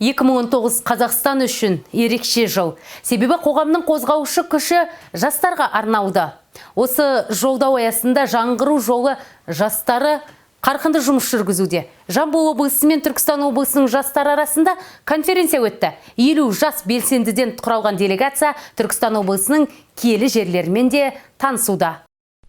2019 Қазақстан үшін ерекше жыл. Себебі қоғамның қозғаушы күші жастарға арнауда. Осы жолдау аясында жаңғыру жолы жастары қарқынды жұмыс жүргізуде. Жамбыл облысы мен Түркістан облысының жастары арасында конференция өтті. 50 жас белсендіден құралған делегация Түркістан облысының киелі жерлерімен де танысуда.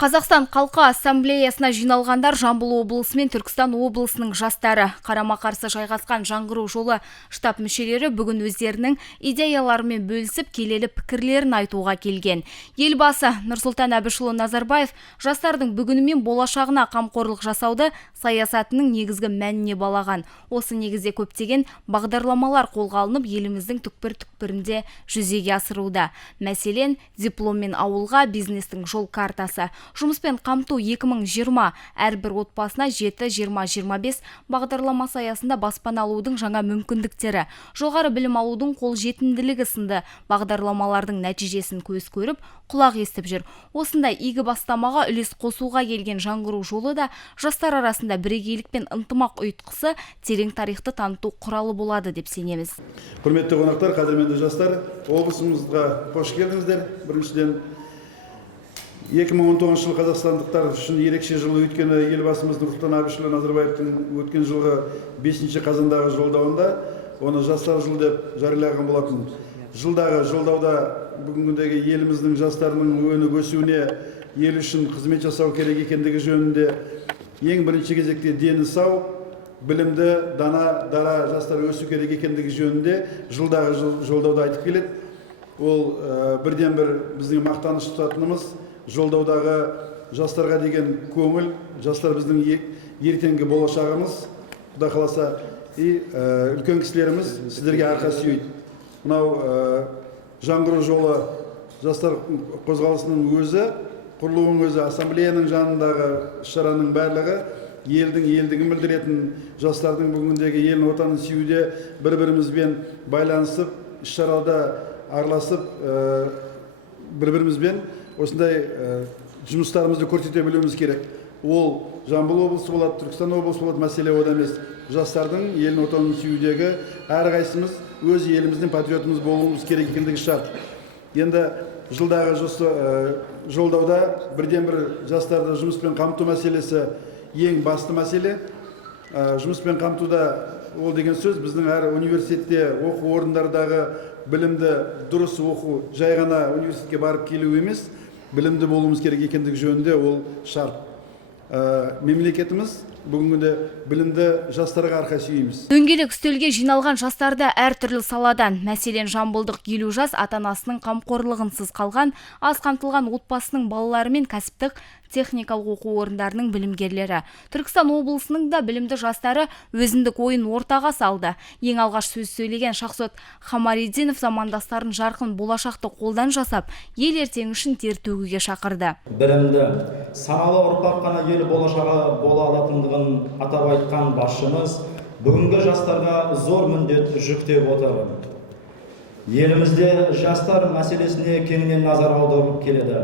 Қазақстан халқы ассамблеясына жиналғандар Жамбыл облысы мен Түркістан облысының жастары. Қарама-қарсы жайғасқан жаңғыру жолы штаб мүшелері бүгін өздерінің идеяларымен бөлісіп келелі пікірлерін айтуға келген. Елбасы Нұрсұлтан Әбішұлы Назарбаев жастардың бүгіні мен болашағына қамқорлық жасауды саясатының негізгі мәніне балаған. Осы негізде көптеген бағдарламалар қолға алынып, еліміздің түкпір-түкпірінде жүзеге асыруда. Мәселен, дипломмен ауылға, бизнестің жол картасы. Жұмыспен қамту 2020 әрбір отбасына 7-20-25 бағдарламасы аясында баспана алудың жаңа мүмкіндіктері, жоғары білім алудың қолжетімділігі сынды бағдарламалардың нәтижесін көз көріп, құлақ естіп жүр. Осындай игі бастамаға үлес қосуға келген жаңғыру жолы да жастар арасында бірегейлік пен ынтымақ ұйытқысы, терең тарихты таныту құралы болады деп сенеміз. Құрметті қонақтар, қадірменді жастар, облысымызға қош келдіңіздер. Біріншіден 2019 жыл қазақстандықтар үшін ерекше жыл, өйткені елбасымыз Нұрсұлтан Әбішұлы Назарбаевтың өткен жылғы 5 қазандағы жолдауында оны жастар жылы деп жариялаған болатын. Жылдағы жолдауда бүгінгідегі еліміздің жастарының өніп өсуіне, ел үшін қызмет жасау керек екендігі жөнінде ең бірінші кезекте дені сау, білімді, дара жастар өсу керек екендігі жөнінде жылдағы жолдауда айтып келеді. Ол бірден бір біздің мақтаныш тұтатынымыз жолдаудағы жастарға деген көңіл, жастар біздің ертеңгі болашағымыз, Құда қаласа, үлкен кісілеріміз сіздерге арқа сүйейді. Мынау жаңғыру жолы жастар қозғалысының өзі, құрылуының өзі, ассамблеяның жанындағы шараның барлығы елдігін білдіретін, жастардың бүгіндегі елін отанын сүюде бір-бірімізбен байланысып, іс-шарада араласып, бір-бірімізбен осындай жұмыстарымызды көрсете білуіміз керек. Ол Жамбыл облысы болады, Түркістан облысы болады, мәселе ода емес. Жастардың елін отанын сүюдегі әрқайсымыз өз еліміздің патриотымыз болуымыз керек екендігі шарт. Енді жылдағы жолдауда бірден бір жастарды жұмыспен қамту мәселесі ең басты мәселе. Жұмыспен қамтуда ол деген сөз біздің әр университетте, оқу орындардағы білімді дұрыс оқу, жай ғана университетке барып келу емес, білімді болуымыз керек екендігі жөнінде ол шарт. Мемлекетіміз бүгінгі білімді жастарға арқа сүйейміз. Дөңгелек үстелге жиналған жастарды әртүрлі саладан, мәселен Жамбылдық 50 жас ата-анасының қамқорлығынсыз қалған, аз қамтылған отбасының балалары мен кәсіптік техникалық оқу орындарының білімгерлері. Түркістан облысының да білімді жастары өзіндік ойын ортаға салды. Ең алғаш сөз сөйлеген Шахсот Хамариддинов замандастарын жарқын болашақты қолдан жасап, ел ертеңі үшін тер төгуге шақырды. Білімді, саналы ұрпақ қана ел болашағы бола алатындығын атап айтқан басшымыз бүгінгі жастарға зор міндет жүктеп отыр. Елімізде жастар мәселесіне кеңінен назар аударылып келеді.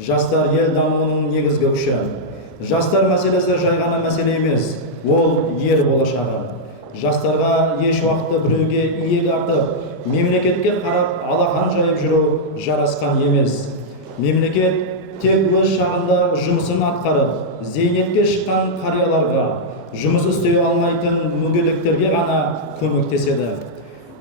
Жастар ел дамуының негізгі күші. Жастар мәселесі жай ғана мәселе емес, ол ел болашағы. Жастарға еш уақытты біреуге иек артып, мемлекетке қарап алақан жайып жүру жарасқан емес. Мемлекет тек өз шағында жұмысын атқарып, зейнетке шыққан қарияларға, жұмыс істей алмайтын мүгедектерге ғана көмектеседі.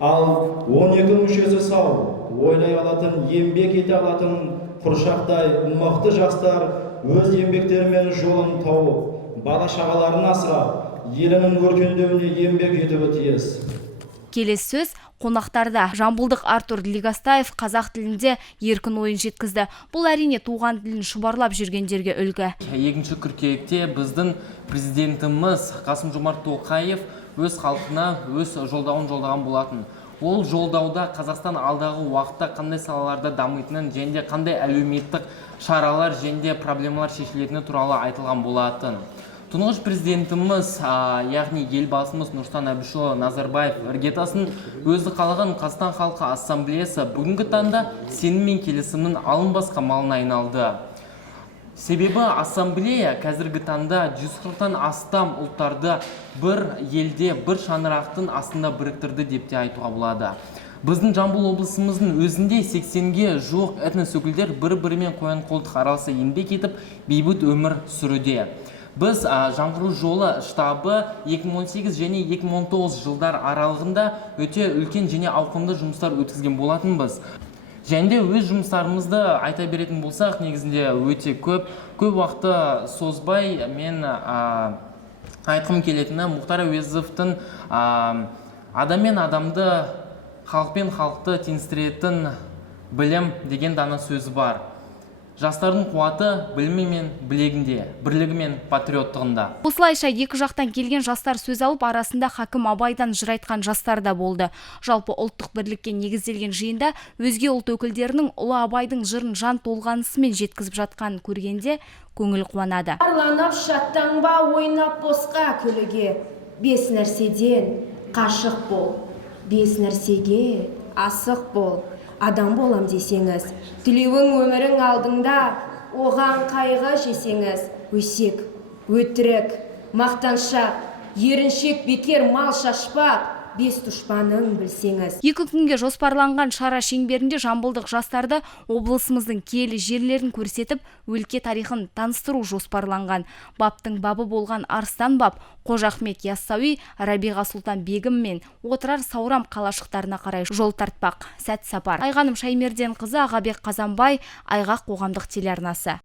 Ал 12 мүшесі сау, ойлай алатын, еңбек ете алатын құршақтай мықты жастар өз еңбектерімен жолын тауып, бала-шағаларын асырап, елінің өркендеуіне еңбек етуі тиіс. Келесі сөз қонақтарда. Жамбылдық Артур Лигастаев қазақ тілінде еркін ойын жеткізді. Бұл әрине туған тілін шұбарлап жүргендерге үлгі. 2 қыркүйекте біздің президентіміз Қасым-Жомарт Тоқаев өз халқына өз жолдауын жолдаған болатын. Ол жолдауда Қазақстан алдағы уақытта қандай салаларда дамитынын және қандай әлеуметтік шаралар және проблемалар шешілетіні туралы айтылған болатын. Тұңғыш президентіміз, яғни елбасымыз Нұрсұлтан Әбішұлы Назарбаев іргетасын өзі қалаған Қазақстан халқы ассамблеясы бүгінгі таңда сенім мен келісімнің алынбас қамалына айналды. Себебі ассамблея қазіргі таңда 140-тан астам ұлттарды бір елде, бір шаңырақтың астында біріктірді деп те айтуға болады. Біздің Жамбыл облысымыздың өзінде 80-ге жуық этнос өкілдер бір-бірімен қоян-қолтық араласа еңбек етіп, бейбіт өмір сүруде. Біз жаңғыру жолы штабы 2018 және 2019 жылдар аралығында өте үлкен және ауқымды жұмыстар өткізген болатынбыз. Және де өз жұмыстарымызды айта беретін болсақ, негізінде өте көп уақытты созбай мен айтқым келетіні Мұхтар Әуезовтің адам мен адамды, халық пен халықты теңестіретін білім деген дана сөзі бар. Жастардың қуаты білімі мен білегінде, бірлігі мен патриоттығында. Осылайша екі жақтан келген жастар сөз алып, арасында хакім Абайдан жыр айтқан жастар да болды. Жалпы ұлттық бірлікке негізделген жиында өзге ұлт өкілдерінің ұлы Абайдың жырын жан толғанысымен жеткізіп жатқанын көргенде көңіл қуанады. Арланып шаттанба, ойнап босқа күліге, бес нәрседен қашық бол, бес нәрсеге асық бол. Адам болам десеңіз, тілеуің өмірің алдыңда, оған қайғы жесеңіз, өсек, өтірік, мақтаншақ, еріншек, бекер мал шашпақ, бес дұшпаның білсеңіз. Екі күнге жоспарланған шара шеңберінде жамбылдық жастарды облысымыздың киелі жерлерін көрсетіп, өлке тарихын таныстыру жоспарланған. Баптың бабы болған Арыстан баб, Қожа Ахмет Яссауи, Рабиға Сұлтан бегім мен Отырар Саурам қалашықтарына қарай жол тартпақ. Сәт сапар. Айғаным Шаймерден қызы, Ағабек Қазанбай, Айғақ қоғамдық телеарнасы.